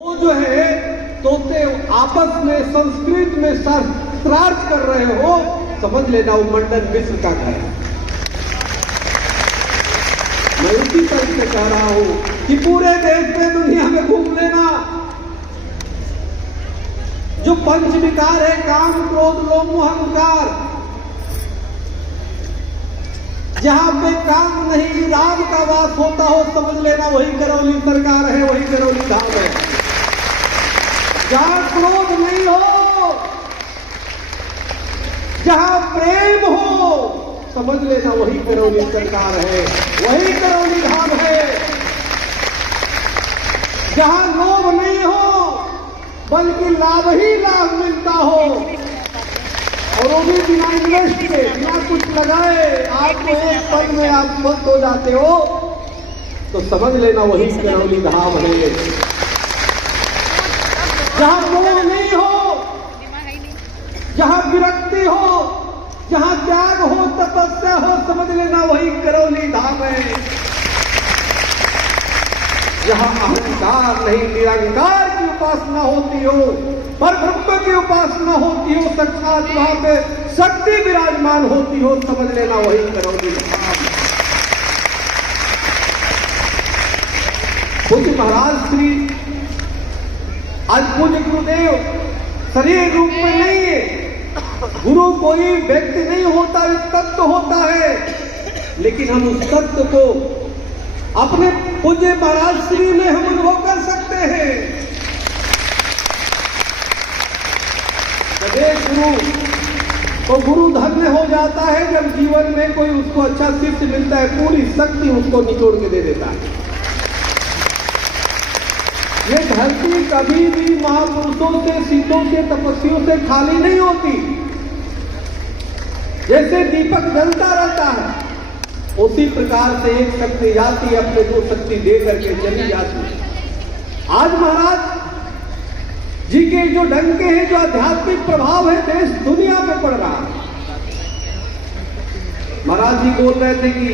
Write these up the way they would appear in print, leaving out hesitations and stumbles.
वो जो है तोते आपस में संस्कृत में शास्त्रार्थ कर रहे हो, समझ लेना वो मंडन मिश्र का घर है। मैं उसी तरह से कह रहा हूं कि पूरे देश में दुनिया में घूम लेना। जो पंच विकार है, काम क्रोध लोभ मोह अहंकार, जहां पे काम नहीं राम का वास होता हो, समझ लेना वही करौली सरकार है, वही करौली धाम है। जहां क्रोध नहीं हो, जहां प्रेम हो, समझ लेना वही करौली सरकार है, वही करौली धाम है। जहां लोभ नहीं हो बल्कि लाभ ही लाभ मिलता हो, और वो भी बिना इन्वेस्ट के, बिना कुछ लगाए, आपको एक पल में आप स्वस्थ हो जाते हो, तो समझ लेना वही करौली धाम है। जहां मोह नहीं हो, जहां विरक्ति हो, जहां त्याग हो, तपस्या हो, समझ लेना वही करौली धाम है। जहां अहंकार नहीं, निरंकार की उपासना होती हो, पर ब्रह्म की उपासना होती हो, साक्षात वहां पे शक्ति विराजमान होती हो, समझ लेना वही करौली धाम। पूज्य महाराज श्री आज पूज्य गुरुदेव शरीर रूप में नहीं है, गुरु कोई व्यक्ति नहीं होता, एक तत्व होता है, लेकिन हम उस तत्व को अपने पूज्य महाराज श्री में हम अनुभव कर सकते हैं। जब एक गुरु तो गुरु धन्य हो जाता है जब जीवन में कोई उसको अच्छा शिष्य मिलता है, पूरी शक्ति उसको निचोड़ के दे देता है। ये धरती कभी भी महापुरुषों से, सिद्धों से, तपस्वियों से खाली नहीं होती। जैसे दीपक जलता रहता है, उसी प्रकार से एक शक्ति जाती है, अपने को शक्ति दे करके चली जाती है। आज महाराज जी के जो डंके हैं, जो आध्यात्मिक प्रभाव है, देश दुनिया में पड़ रहा है। महाराज जी बोल रहे थे कि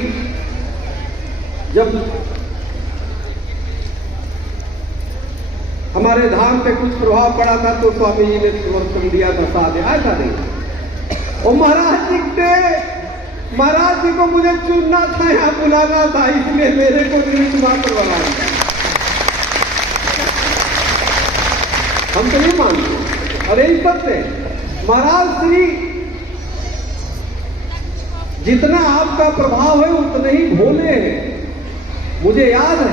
जब हमारे धाम पे कुछ प्रभाव पड़ा था तो स्वामी जी ने समर्थन दिया था, साथ आया था नहीं। और महाराज जी को मुझे चुनना था, यहाँ बुलाना था, इसलिए मेरे को निमित्त मात्र बनाया। हम तो नहीं मानते, अरे इस सत्य महाराज श्री जितना आपका प्रभाव है उतने ही भोले हैं। मुझे याद है,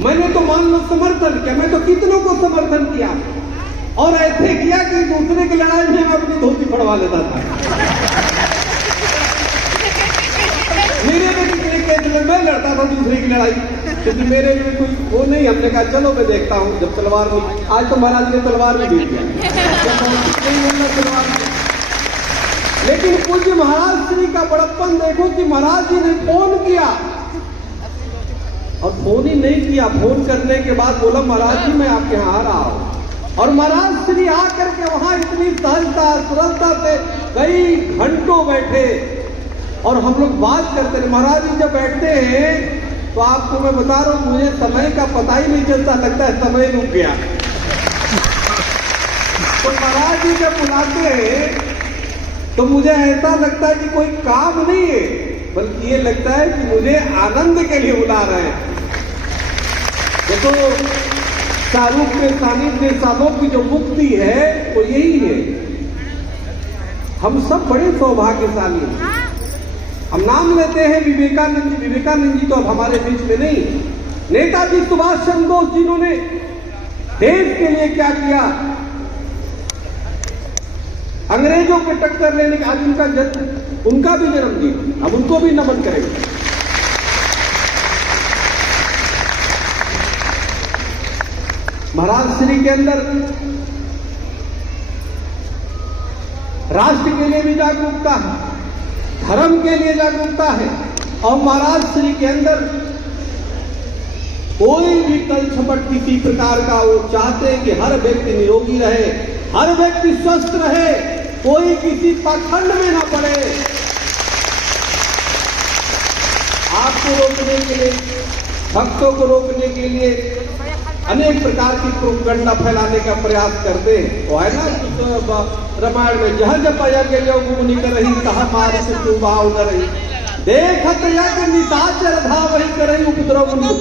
मैंने तो मान लो समर्थन किया, मैं तो कितनों को समर्थन किया, और ऐसे किया कि दूसरे की लड़ाई में मैं अपनी धोती फड़वा लेता था। मेरे में कितने केस में मैं लड़ता था दूसरे की लड़ाई, क्योंकि मेरे में कोई वो नहीं। हमने कहा चलो मैं देखता हूं, जब तलवार नहीं, आज तो महाराज ने तलवार भी दे दिया। लेकिन पूज्य महाराज श्री का बड़प्पन देखो कि महाराज जी ने फोन किया, और फोन ही नहीं किया, फोन करने के बाद बोला महाराज जी मैं आपके यहाँ आ रहा हूं। और महाराज श्री आकर के वहां इतनी सहजता सरलता से कई घंटों बैठे, और हम लोग बात करते रहे। महाराज जी जब बैठते हैं तो आपको मैं बता रहा हूं, मुझे समय का पता ही नहीं चलता, लगता है समय रुक गया। तो महाराज जी जब बुलाते हैं तो मुझे ऐसा लगता है कि कोई काम नहीं है, बल्कि ये लगता है कि मुझे आनंद के लिए बुला रहे हैं। देखो शाहरुख के सानिध्य सालों की जो मुक्ति है वो यही है। हम सब बड़े सौभाग्यशाली हैं। हम नाम लेते हैं विवेकानंद जी, विवेकानंद जी तो अब हमारे बीच में नहीं। नेताजी सुभाष चंद्र बोस जिन्होंने देश के लिए क्या किया, अंग्रेजों के टक्कर लेने के, आज उनका भी जन्मदिन, अब उनको भी नमन करेंगे। महाराज श्री के अंदर राष्ट्र के लिए भी जागरूकता है, धर्म के लिए जागरूकता है, और महाराज श्री के अंदर कोई भी कल छपट किसी प्रकार का, वो चाहते हैं कि हर व्यक्ति निरोगी रहे, हर व्यक्ति स्वस्थ रहे, कोई किसी पाखंड में ना पड़े। आपको रोकने के लिए, भक्तों को रोकने के लिए अनेक प्रकार की प्रोपगंडा फैलाने का प्रयास करते हैं। वो है ना रामायण में, जहाँ जब यज्ञ योग मुनि कर रही तह मार से चुबाव न रही, देखत यज्ञ निशाचर था वही कर रही उपद्रव मुनि।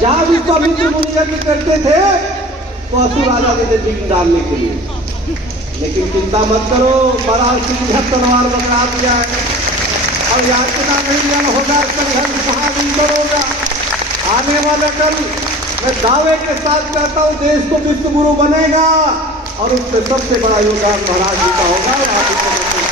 जहाँ विश्वामित्र मुनि यज्ञ करते थे तो असुर आ जाते थे दीन डालने के लिए। लेकिन चिंता मत करो, वाराणसी की तलवार बना दिया है और याचना नहीं होगा, संघर्ष महाविंदर होगा। आने वाला कल मैं दावे के साथ कहता हूँ देश को विश्व गुरु बनेगा और उसमें सबसे बड़ा योगदान महाराज जी का होगा।